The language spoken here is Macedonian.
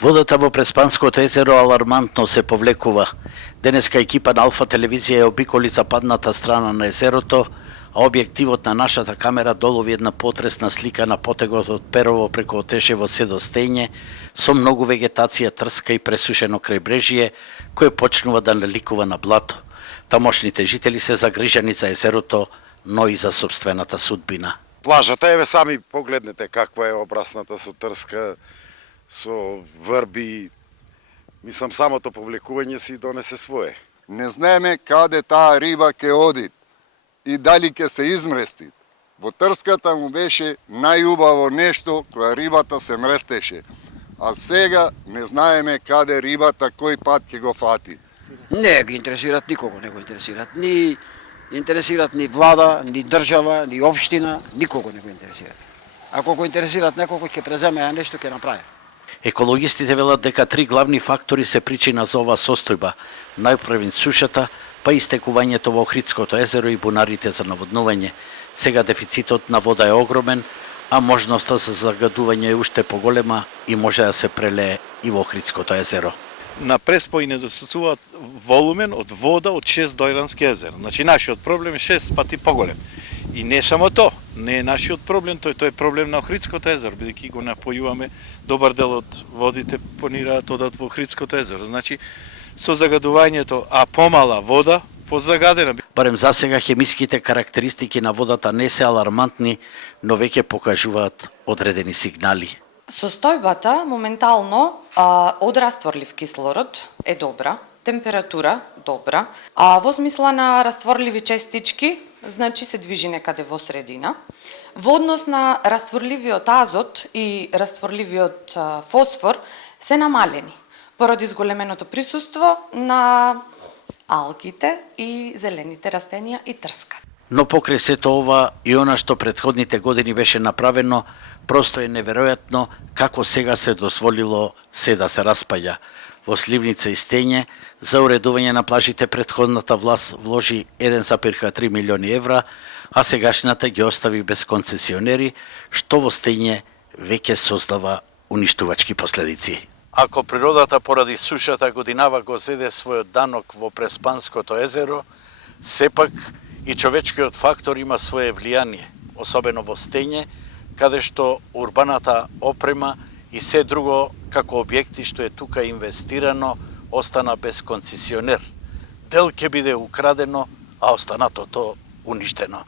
Водата во Преспанското езеро алармантно се повлекува. Денеска екипа на Алфа телевизија ја обиколи западната страна на езерото, а објективот на нашата камера долови една потресна слика на потегот од Перово преку Отешево се до Стење, со многу вегетација, трска и пресушено крајбрежје, кое почнува да наликува на блато. Тамошните жители се загрижени за езерото, но и за собствената судбина. Плажата, еве сами погледнете каква е обрасната со трска, со врби. Мислам, самото повлекување си донесе свое. Не знаеме каде таа риба ќе оди и дали ќе се измрести. Во трската му беше најубаво нешто која рибата се мрестеше. А сега не знаеме каде рибата кој пат ќе го фати. Не ги интересираат никого, не го интересираат. Ни интересираат ни влада, ни држава, ни општина, никого не го интересираат. Ако го интересираат некого ќе преземе, а нешто ќе направи. Екологистите велат дека три главни фактори се причина за оваа состојба. Најпрвен сушата, па истекувањето во Охридското езеро и бунарите за наводнување. Сега дефицитот на вода е огромен, а можноста за загадување е уште поголема и може да се прелее и во Охридското езеро. На Преспој недостатуваат волумен од вода од 6 дојрански езера. Значи нашиот проблем е 6 пати поголем. И не само тоа, не е нашиот проблем, тој е проблем на Охридското езеро, бидејќи го напојуваме, добар дел од водите понираат одат во Охридското езеро. Значи со загадувањето, а помала вода, позагадена. Барем за сега хемиските карактеристики на водата не се алармантни, но веќе покажуваат одредени сигнали. Состојбата моментално од растворлив кислород е добра, температура добра, а во смисла на растворливи честички, значи се движи некаде во средина. Во однос на растворливиот азот и растворливиот фосфор се намалени поради зголеменото присуство на алгите и зелените растенија и трска. Но покрај сето ова и она што претходните години беше направено, просто е неверојатно како сега се дозволило се да се распаѓа. Во Сливница и Стење за уредување на плажите претходната власт вложи 1,3 милиони евра, а сегашната ги остави без концесионери, што во Стење веќе создава уништувачки последици. Ако природата поради сушата годинава го зеде својот данок во Преспанското езеро, сепак и човечкиот фактор има свое влијание, особено во Стење, каде што урбаната опрема и се друго како објекти што е тука инвестирано остана без концесионер. Дел ќе биде украдено, а останатото уништено.